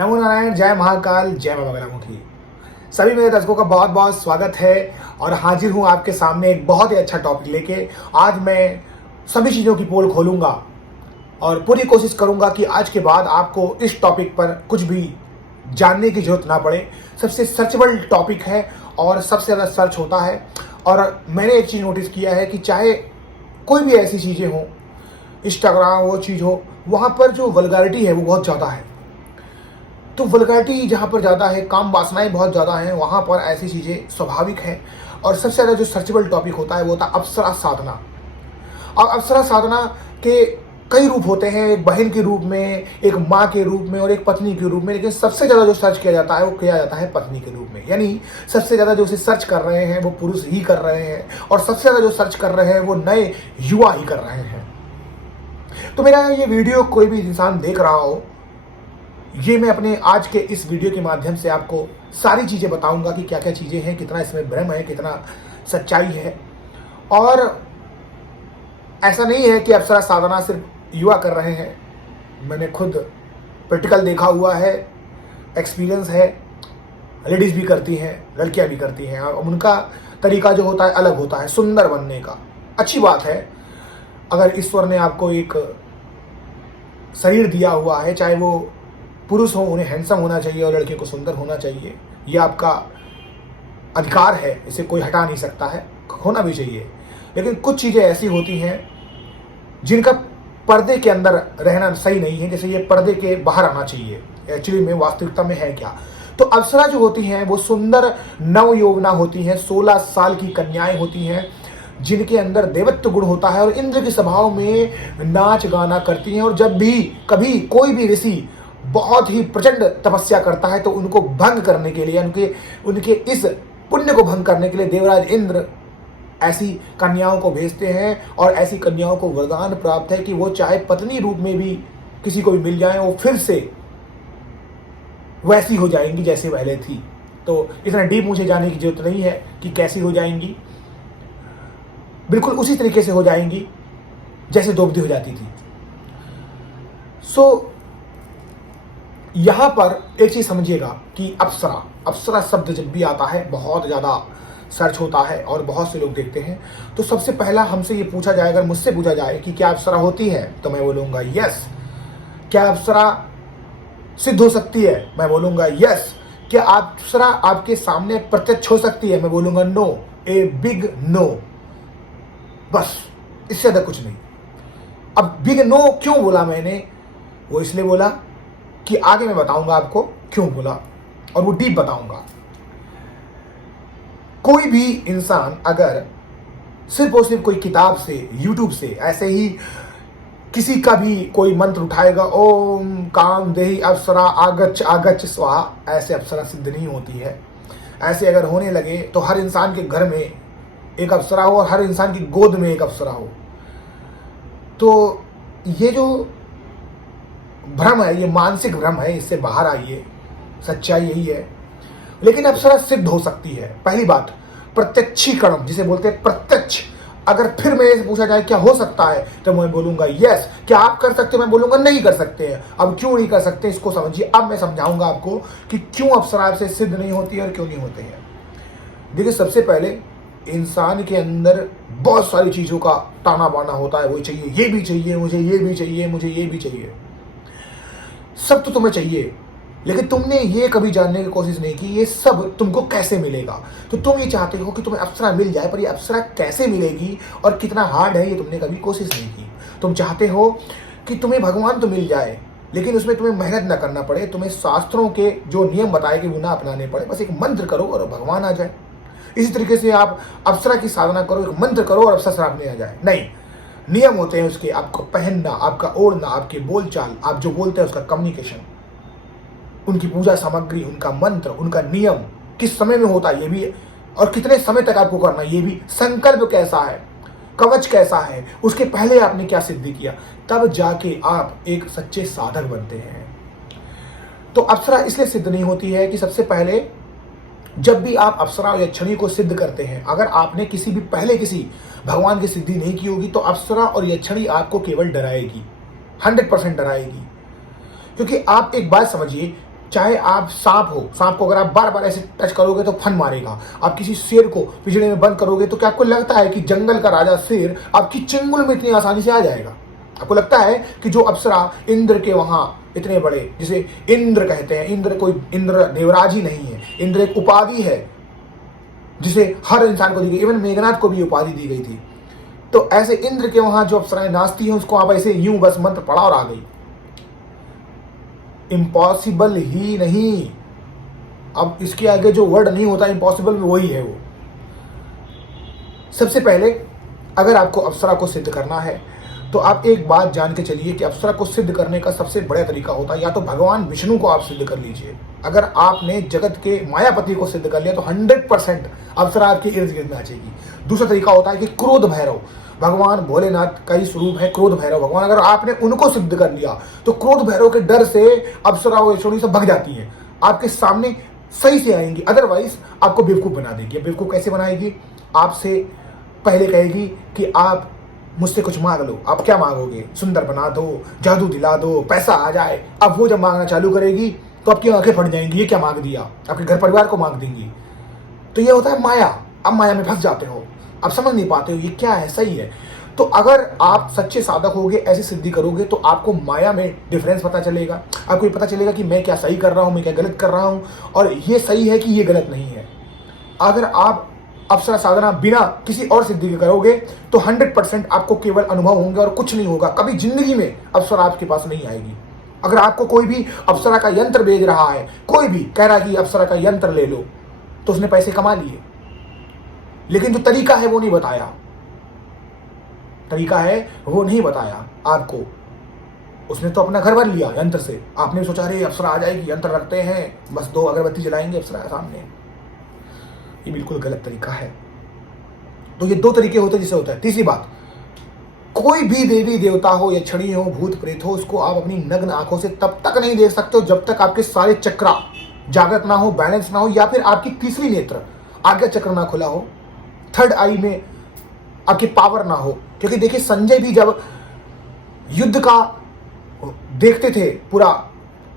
नमो नारायण, जय महाकाल, जय मां बगलामुखी। सभी मेरे दर्शकों का बहुत बहुत स्वागत है और हाजिर हूं आपके सामने एक बहुत ही अच्छा टॉपिक लेके। आज मैं सभी चीज़ों की पोल खोलूंगा और पूरी कोशिश करूंगा कि आज के बाद आपको इस टॉपिक पर कुछ भी जानने की जरूरत ना पड़े। सबसे सर्चेबल टॉपिक है और सबसे ज़्यादा सर्च होता है। और मैंने एक चीज़ नोटिस किया है कि चाहे कोई भी ऐसी चीज़ें हों, इंस्टाग्राम वो चीज़ हो, वहाँ पर जो वल्गैरिटी है वो बहुत ज़्यादा है। तो वल्गैरिटी जहाँ पर ज़्यादा है, काम वासनाएं बहुत ज़्यादा हैं, वहाँ पर ऐसी चीज़ें स्वाभाविक हैं। और सबसे ज़्यादा जो सर्चेबल टॉपिक होता है वो होता है अप्सरा साधना। और अप्सरा साधना के कई रूप होते हैं, एक बहन के रूप में, एक माँ के रूप में और एक पत्नी के रूप में। लेकिन सबसे ज़्यादा जो सर्च किया जाता है वो किया जाता है पत्नी के रूप में। यानी सबसे ज़्यादा जो उसे सर्च कर रहे हैं वो पुरुष ही कर रहे हैं और सबसे ज़्यादा जो सर्च कर रहे हैं वो नए युवा ही कर रहे हैं। तो मेरा ये वीडियो कोई भी इंसान देख रहा हो, ये मैं अपने आज के इस वीडियो के माध्यम से आपको सारी चीज़ें बताऊंगा कि क्या क्या चीज़ें हैं, कितना इसमें भ्रम है, कितना सच्चाई है। और ऐसा नहीं है कि अप्सरा साधना सिर्फ युवा कर रहे हैं। मैंने खुद प्रैक्टिकल देखा हुआ है, एक्सपीरियंस है। लेडीज़ भी करती हैं, लड़कियां भी करती हैं और उनका तरीका जो होता है अलग होता है सुंदर बनने का। अच्छी बात है, अगर ईश्वर ने आपको एक शरीर दिया हुआ है, चाहे वो पुरुष हो उन्हें हैंडसम होना चाहिए और लड़के को सुंदर होना चाहिए, ये आपका अधिकार है, इसे कोई हटा नहीं सकता है, होना भी चाहिए। लेकिन कुछ चीज़ें ऐसी होती हैं जिनका पर्दे के अंदर रहना सही नहीं है, जैसे ये पर्दे के बाहर आना चाहिए। एक्चुअली में वास्तविकता में है क्या, तो अप्सरा जो होती हैं वो सुंदर नव यौवना होती हैं, 16 साल की कन्याएं होती हैं जिनके अंदर देवत्व गुण होता है और इंद्र के स्वभाव में नाच गाना करती हैं। और जब भी कभी कोई भी ऋषि बहुत ही प्रचंड तपस्या करता है तो उनको भंग करने के लिए, उनके इस पुण्य को भंग करने के लिए देवराज इंद्र ऐसी कन्याओं को भेजते हैं। और ऐसी कन्याओं को वरदान प्राप्त है कि वो चाहे पत्नी रूप में भी किसी को भी मिल जाए, वो फिर से वैसी हो जाएंगी जैसे पहले थी। तो इतना डीप मुझे जाने की जरूरत नहीं है कि कैसी हो जाएंगी, बिल्कुल उसी तरीके से हो जाएंगी जैसे द्रौपदी हो जाती थी। सो यहां पर एक चीज समझिएगा कि अप्सरा शब्द जब भी आता है बहुत ज्यादा सर्च होता है और बहुत से लोग देखते हैं। तो सबसे पहला हमसे ये पूछा जाए, अगर मुझसे पूछा जाए कि क्या अप्सरा होती है, तो मैं बोलूंगा यस। क्या अप्सरा सिद्ध हो सकती है, मैं बोलूंगा यस। क्या अप्सरा आपके सामने प्रत्यक्ष हो सकती है, मैं बोलूंगा नो, ए बिग नो। बस, इससे ज्यादा कुछ नहीं। अब बिग नो क्यों बोला मैंने, वो इसलिए बोला कि आगे मैं बताऊंगा आपको क्यों बोला और वो डीप बताऊंगा। कोई भी इंसान अगर सिर्फ और सिर्फ कोई किताब से, यूट्यूब से ऐसे ही किसी का भी कोई मंत्र उठाएगा, ओम काम देही अप्सरा आगच्छ आगच्छ स्वाहा, ऐसे अप्सरा सिद्ध नहीं होती है। ऐसे अगर होने लगे तो हर इंसान के घर में एक अप्सरा हो और हर इंसान की गोद में एक अप्सरा हो। तो ये जो भ्रम है, ये मानसिक भ्रम है, इससे बाहर आइए। सच्चाई यही है। लेकिन अप्सरा सिद्ध हो सकती है। पहली बात, प्रत्यक्षीकरण जिसे बोलते हैं, प्रत्यक्ष। अगर फिर मेरे से पूछा जाए क्या हो सकता है, तो मैं बोलूंगा यस। क्या आप कर सकते हो, मैं बोलूंगा नहीं कर सकते हैं। अब क्यों नहीं कर सकते इसको समझिए। अब मैं समझाऊंगा आपको कि क्यों अप्सरा से सिद्ध नहीं होती है और क्यों नहीं होते हैं। देखिए, सबसे पहले इंसान के अंदर बहुत सारी चीजों का ताना बाना होता है। वो चाहिए, ये भी चाहिए मुझे, ये भी चाहिए मुझे, ये भी चाहिए। सब तो तुम्हें चाहिए, लेकिन तुमने ये कभी जानने की कोशिश नहीं की ये सब तुमको कैसे मिलेगा। तो तुम ये चाहते हो कि तुम्हें अप्सरा मिल जाए, पर ये अप्सरा कैसे मिलेगी और कितना हार्ड है ये तुमने कभी कोशिश नहीं की। तुम चाहते हो कि तुम्हें भगवान तो मिल जाए, लेकिन उसमें तुम्हें मेहनत ना करना पड़े, तुम्हें शास्त्रों के जो नियम बताए कि वो ना अपनाने पड़े, बस एक मंत्र करो और भगवान आ जाए। इसी तरीके से आप अप्सरा की साधना करो, एक मंत्र करो और अप्सरा सामने आ जाए। नहीं, नियम होते हैं उसके। आपको पहनना, आपका ओढ़ना, आपके बोलचाल, आप जो बोलते हैं उसका कम्युनिकेशन, उनकी पूजा सामग्री, उनका मंत्र, उनका नियम किस समय में होता है ये भी, और कितने समय तक आपको करना ये भी, संकल्प कैसा है, कवच कैसा है, उसके पहले आपने क्या सिद्धि किया, तब जाके आप एक सच्चे साधक बनते हैं। तो अप्सरा इसलिए सिद्ध नहीं होती है कि सबसे पहले जब भी आप अप्सरा और यक्षिणी को सिद्ध करते हैं, अगर आपने किसी भी पहले किसी भगवान की सिद्धि नहीं की होगी तो अप्सरा और यक्षिणी आपको केवल डराएगी, 100% डराएगी। क्योंकि आप एक बात समझिए, चाहे आप सांप हो, सांप को अगर आप बार बार ऐसे टच करोगे तो फन मारेगा। आप किसी शेर को पिंजरे में बंद करोगे तो क्या आपको लगता है कि जंगल का राजा शेर आपकी चंगुल में इतनी आसानी से आ जाएगा? आपको लगता है कि जो अप्सरा इंद्र के वहां इतने बड़े, जिसे इंद्र कहते हैं, इंद्र कोई इंद्र देवराज ही नहीं है, इंद्र एक उपाधि है जिसे हर इंसान को दी गई, इवन मेघनाथ को भी उपाधि दी गई थी। तो ऐसे इंद्र के वहां जो अप्सराएं नाचती हैं उसको आप ऐसे यूं बस मंत्र पढ़ा और आ गई? इम्पॉसिबल ही नहीं। अब इसके आगे जो वर्ड नहीं होता इम्पॉसिबल में, वही है वो। सबसे पहले अगर आपको अप्सरा को सिद्ध करना है तो आप एक बात जान के चलिए कि अप्सरा को सिद्ध करने का सबसे बड़ा तरीका होता है या तो भगवान विष्णु को आप सिद्ध कर लीजिए। अगर आपने जगत के मायापति को सिद्ध कर लिया तो 100% अप्सरा आपके इर्द गिर्द में आ जाएगी। दूसरा तरीका होता है कि क्रोध भैरव, भगवान भोलेनाथ का ही स्वरूप है क्रोध भैरव भगवान, अगर आपने उनको सिद्ध कर लिया तो क्रोध भैरव के डर से अप्सरा और यशोनी सब भग जाती हैं, आपके सामने सही से आएंगी। अदरवाइज आपको बेवकूफ बना देगी। बेवकूफ कैसे बनाएगी? आपसे पहले कहेगी कि आप मुझसे कुछ मांग लो। आप क्या मांगोगे? सुंदर बना दो, जादू दिला दो, पैसा आ जाए। अब वो जब मांगना चालू करेगी तो आपकी आंखें फट जाएंगी, ये क्या मांग दिया, आपके घर परिवार को मांग देंगी। तो ये होता है माया। अब माया में फंस जाते हो, आप समझ नहीं पाते हो ये क्या है, सही है। तो अगर आप सच्चे साधक होगे, ऐसी सिद्धि करोगे तो आपको माया में डिफरेंस पता चलेगा। आपको ये पता चलेगा कि मैं क्या सही कर रहा हूँ, मैं क्या गलत कर रहा हूँ, और ये सही है कि ये गलत नहीं है। अगर आप अप्सरा साधना बिना किसी और सिद्धि के करोगे तो 100% आपको केवल अनुभव होंगे और कुछ नहीं होगा। कभी जिंदगी में अप्सरा आपके पास नहीं आएगी। अगर आपको कोई भी अप्सरा का यंत्र भेज रहा है, कोई भी कह रहा है कि अप्सरा का यंत्र ले लो, तो उसने पैसे कमा लिए, लेकिन जो तरीका है वो नहीं बताया। तरीका है वो नहीं बताया आपको। उसने तो अपना घर भर लिया यंत्र से। आपने सोचा अरे अप्सरा आ जाएगी, यंत्र रखते हैं, बस 2 अगरबत्ती जलाएंगे अप्सरा सामने। ये बिल्कुल गलत तरीका है। तो ये 2 तरीके होते हैं जिससे होता है। तीसरी बात, कोई भी देवी देवता हो या छड़ी हो, भूत प्रेत हो, उसको आप अपनी नग्न आंखों से तब तक नहीं देख सकते हो जब तक आपके सारे चक्रा जागृत ना हो, बैलेंस ना हो, या फिर आपकी तीसरी नेत्र आज्ञा चक्र ना खुला हो, थर्ड आई में आपकी पावर ना हो। क्योंकि देखिए संजय भी जब युद्ध का देखते थे पूरा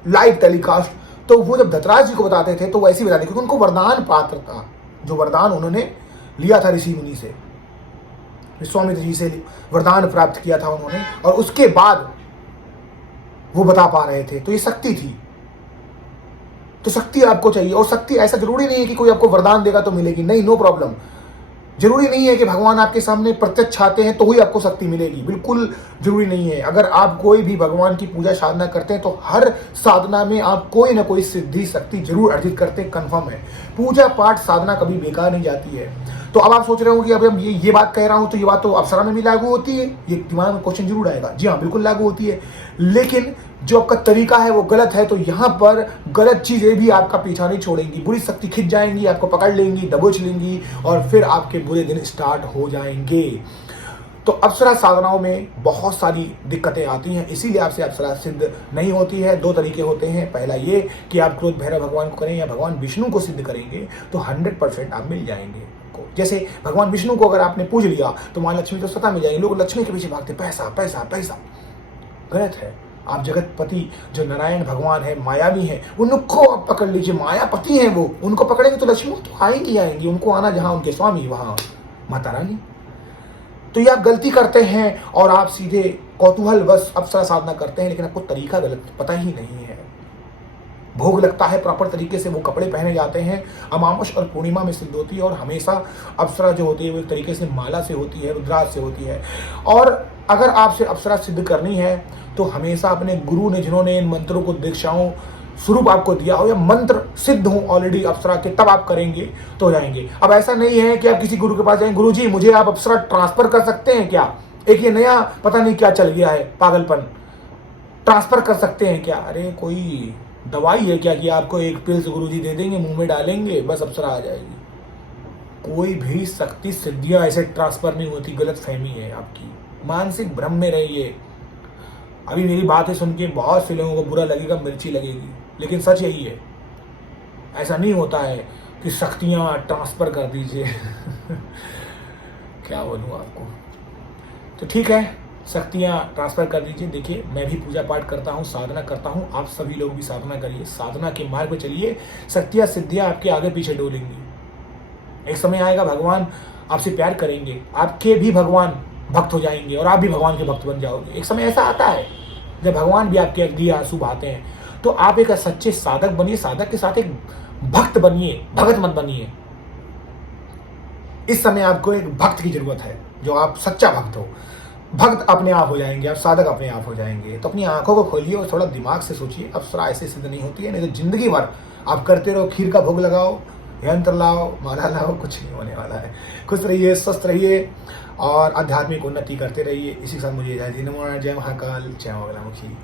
लाइव टेलीकास्ट, तो वो जब धतराज जी को बताते थे तो वो ऐसे ही बताते, क्योंकि उनको वरदान पात्र था, जो वरदान उन्होंने लिया था ऋषि मुनि से, विश्वामित्र जी से वरदान प्राप्त किया था उन्होंने, और उसके बाद वो बता पा रहे थे। तो ये शक्ति थी। तो शक्ति आपको चाहिए, और शक्ति ऐसा जरूरी नहीं है कि कोई आपको वरदान देगा तो मिलेगी, नहीं, नो प्रॉब्लम। जरूरी नहीं है कि भगवान आपके सामने प्रत्यक्ष आते हैं तो ही आपको शक्ति मिलेगी, बिल्कुल जरूरी नहीं है। अगर आप कोई भी भगवान की पूजा साधना करते हैं तो हर साधना में आप कोई ना कोई सिद्धि शक्ति जरूर अर्जित करते हैं, कंफर्म है। पूजा पाठ साधना कभी बेकार नहीं जाती है। तो अब आप सोच रहे हो कि अब ये बात कह रहा हूं तो ये बात तो अप्सरा में भी लागू होती है, ये दिमाग में क्वेश्चन जरूर आएगा। जी हाँ, बिल्कुल लागू होती है, लेकिन जो आपका तरीका है वो गलत है। तो यहाँ पर गलत चीजें भी आपका पीछा नहीं छोड़ेंगी, बुरी शक्ति खिंच जाएंगी, आपको पकड़ लेंगी, दबोच लेंगी, और फिर आपके बुरे दिन स्टार्ट हो जाएंगे। तो अप्सरा साधनाओं में बहुत सारी दिक्कतें आती हैं, इसीलिए आपसे अप्सरा सिद्ध नहीं होती है। 2 तरीके होते हैं, पहला ये कि आप क्रोध भैरव भगवान को करें या भगवान विष्णु को सिद्ध करेंगे तो 100% आप मिल जाएंगे। जैसे भगवान विष्णु को अगर आपने पूज लिया तो मां लक्ष्मी तो स्वतः मिल जाएंगे। लोग लक्ष्मी के पीछे भागते, पैसा पैसा पैसा, गलत है। आप जगतपति जो नारायण भगवान है, मायावी हैं, उनको आप पकड़ लीजिए, मायापति हैं वो, उनको पकड़ेंगे तो लक्ष्मी तो आएंगी आएंगी, उनको आना जहां उनके स्वामी वहां माता रानी। तो ये आप गलती करते हैं और आप सीधे कौतूहल बस अप्सरा साधना करते हैं, लेकिन आपको तरीका गलत पता ही नहीं है। भोग लगता है प्रॉपर तरीके से, वो कपड़े पहने जाते हैं, अमावस और पूर्णिमा में सिद्ध होती है, और हमेशा अप्सरा जो होती है वो एक तरीके से माला से होती है, रुद्राक्ष से होती है। और अगर आपसे अप्सरा सिद्ध करनी है तो हमेशा अपने गुरु ने, जिन्होंने इन मंत्रों को दीक्षाओं स्वरूप आपको दिया हो या मंत्र सिद्ध हो ऑलरेडी अप्सरा के, तब आप करेंगे तो हो जाएंगे। अब ऐसा नहीं है कि आप किसी गुरु के पास जाएंगे, गुरु जी मुझे आप अप्सरा ट्रांसफर कर सकते हैं क्या? एक ये नया पता नहीं क्या चल गया है पागलपन, ट्रांसफर कर सकते हैं क्या? अरे कोई दवाई है क्या कि आपको एक पिल्स गुरुजी दे देंगे, मुंह में डालेंगे, बस अप्सरा आ जाएगी? कोई भी शक्ति सिद्धियां ऐसे ट्रांसफर नहीं होती, गलत फहमी है आपकी, मानसिक भ्रम में रहिए। अभी मेरी बातें सुन के बहुत से लोगों को बुरा लगेगा, मिर्ची लगेगी, लेकिन सच यही है। ऐसा नहीं होता है कि शक्तियां ट्रांसफर कर दीजिए क्या बोलूं आपको। तो ठीक है, शक्तियाँ ट्रांसफ़र कर दीजिए। देखिए, मैं भी पूजा पाठ करता हूँ, साधना करता हूँ, आप सभी लोग भी साधना करिए, साधना के मार्ग पे चलिए, शक्तियाँ, सिद्धियाँ आपके आगे पीछे डोलेंगी। एक समय आएगा भगवान आपसे प्यार करेंगे, आपके भी भगवान भक्त हो जाएँगे और आप भी भगवान के भक्त बन जाओगे। एक समय ऐसा आता है, जब भगवान भी आपके लिए आँसू बहाते हैं। तो आप एक सच्चे साधक बनिए, साधक के साथ एक भक्त बनिए, भगत मत बनिए। इस समय आपको एक भक्त की ज़रूरत है, जो आप सच्चा भक्त हो। भक्त अपने आप हो जाएँगे, आप साधक अपने आप हो जाएँगे। तो अपनी आँखों को खोलिए और थोड़ा दिमाग से सोचिए, अप्सरा ऐसे सिद्ध नहीं होती है, नहीं तो ज़िंदगी भर आप करते रहो, खीर का भोग लगाओ, यंत्र लाओ, माला लाओ, कुछ नहीं होने वाला है। खुश रहिए, स्वस्थ रहिए और आध्यात्मिक उन्नति करते रहिए। इसी के साथ मुझे इजाज़त दीजिए। नमो नारायण, जय महाकाल, जय मंगलामुखी।